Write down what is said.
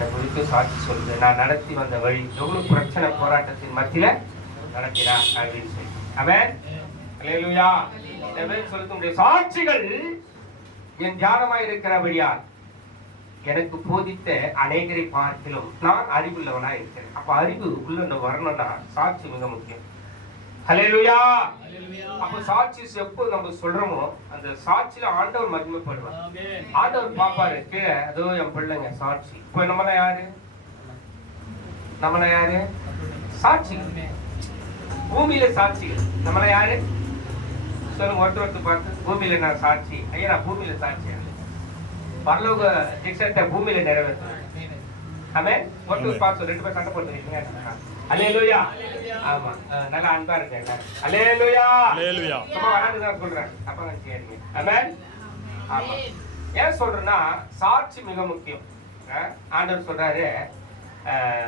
என்னை குறித்து சாட்சி சொல்லுது. நான் நடத்தி வந்த வழி எவ்வளவு பிரச்சனை போராட்டத்தின் மத்தியில நடத்தினார் அப்படின்னு சொல்லி. அவன் அல்லேலூயா. சொல்ல முடிய சாட்சிகள் என் தியானமாய் இருக்கிறபடியால் எனக்கு போதித்த அநேகரை பார்க்கிலும் நான் அறிவுள்ளவனா இருக்கிறேன். அப்ப அறிவு உள்ள வரணும்னா சாட்சி மிக முக்கியம். ஹல்லேலூயா. அப்ப சாட்சி எப்போ நம்ம சொல்றோமோ அந்த சாட்சியில ஆண்டவர் மகிமைப்படுவார். ஆண்டவர் பாப்பாரு கீழே அதோ என் பிள்ளைங்க சாட்சி. இப்ப நம்மள யாரு சாட்சி, பூமியில சாட்சிகள். நம்மள யாரு சொல்லுங்க, ஒருத்தர் பார்த்து. பூமியில நான் சாட்சி. ஐயா நான் பூமியில சாட்சி. பரலோக சிக்ஷத்தை பூமியில நிறைவேற்ற. ஆமென். ஒருத்தர் பார்த்து ரெண்டு பேர் சண்டை போட்டுருக்கீங்க. அல்லேலூயா. ஆமா, நல்லா அன்பா இருக்கேன். அல்லேலூயா. சும்மா வராதுதான் சொல்றேன், அப்ப நான் சரிங்க. ஆமென். ஆமா, ஏன் சொல்றேன்னா சாட்சி மிக முக்கியம். ஆண்டவர் சொல்றாரு,